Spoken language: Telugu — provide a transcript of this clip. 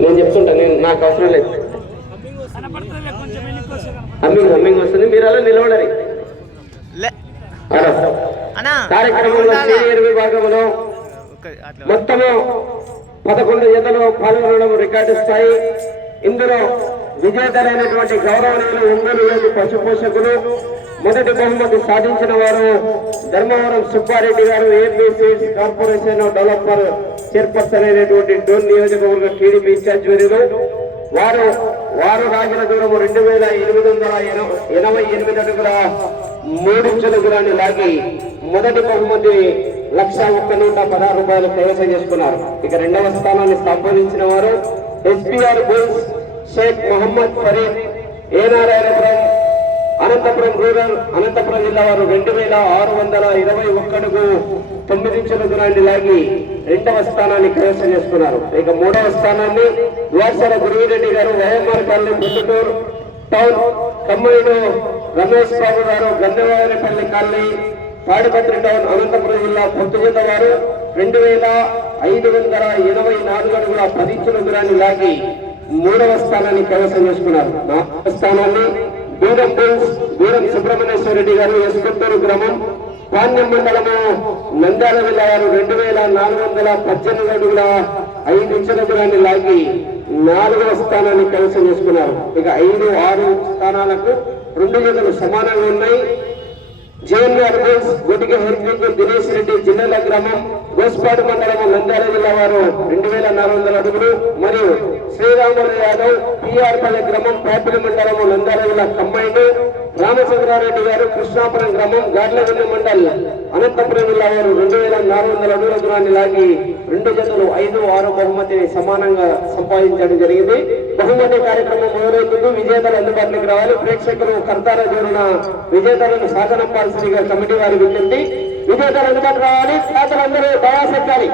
నేను చెప్తుంటా నేను నాకు అవసరం లేదు. హమ్మింగ్ హమ్మింగ్ వస్తుంది. మీరు అలా నిలబడరి లే. అలా. అన్నా కార్యక్రమంలో సీనియర్ విభాగంలో మొత్తము పదకొండు జతలు పాల్గొనడం రికార్డు స్థాయి. ఇందులో విజేతలైనటువంటి గౌరవనీయులు ఒంగోలు పశు పోషకులు మొదటి బహుమతి సాధించిన వారు ధర్మవరం సుబ్బారెడ్డి గారు ఏపీసీ కార్పొరేషన్ డెవలపర్ చైర్పర్సన్ అయినటువంటి డోన్ నియోజకవర్గ టీడీపీ ఇన్ఛార్జ్ వర్యులు వారు వారు రాగిన దూరము రెండు వేల ఎనిమిది వందల ఎనభై ఎనిమిది అడుగుల మూడు దూరాన్ని లాగి మొదటి బహుమతి లక్ష ఒక్క నూట పదహారు రూపాయలు ప్రవేశం చేసుకున్నారు. ఇక రెండవ స్థానాన్ని సంపాదించిన వారు SPR bulls Sheikh Mohammed Farid A Narayanapuram Anantapur rural Anantapur జిల్లా వారు రెండు వేల ఆరు వందల ఇరవై ఒక్కడుకు తొమ్మిది ఇంచుల లాగి రెండవ స్థానాన్ని కైవసం చేసుకున్నారు. ఇక మూడవ స్థానాన్ని ద్వాసర Guruvireddy garu YMR colony Puttuturu town కమ్మయ్యను Ramesh Babu garu Gandhavaripalli colony Tadipatri town Anantapur జిల్లా పొత్తుగొండ గారు రెండు వేల ఐదు వందల ఇరవై నాలుగు అడుగుల పది ఇంచుల దూరాన్ని లాగి మూడవ స్థానాన్ని కైవసం చేసుకున్నారు. నాలుగవ స్థానాన్ని దూరం దూరం సుబ్రహ్మణ్యేశ్వర రెడ్డి గారు ఎస్కొత్తూరు గ్రామం పాణ్యం మండలము నంద్యాల జిల్లా రెండు వేల నాలుగు వందల పద్దెనిమిది అడుగుల ఐదు ఇంచుల దూరాన్ని లాగి నాలుగవ స్థానాన్ని కైవసం చేసుకున్నారు ఇక ఐదు ఆరు స్థానాలకు రెండు జతలు సమానంగా ఉన్నాయి. జేఎన్ఆర్ బోస్ గుడికి హెల్పింగ్ దినేష్ రెడ్డి గ్రామం గోస్పాడు మండలం నంద్యాల జిల్లా వారు రెండు వేల నాలుగు వందల అడుగులు మరియు శ్రీరాములు యాదవ్ పిఆర్పల్లి గ్రామం పాపిలి మండలం నంద్యాల జిల్లా కమ్మైండ్ రామచంద్రారెడ్డి గారు కృష్ణాపురం గ్రామం గాడ్లగండి మండల్ అనంతపురం జిల్లా వారు రెండు వేల నాలుగు వందల అడుగుల దూరాన్ని లాగి రెండు జతలు ఐదు ఆరు బహుమతిని సమానంగా సంపాదించడం జరిగింది. బహుమతి కార్యక్రమం మొదలవుతుంది. విజేతలు అందుబాటులోకి రావాలి. ప్రేక్షకులు కర్తాల జోరున విజేతలను సాధనంపాల్సిందిగా కమిటీ వారి విజ్ఞప్తి విజేతలు అందుబాటు రావాలి. ఖాతాలందరూ దయాసెక్కాలి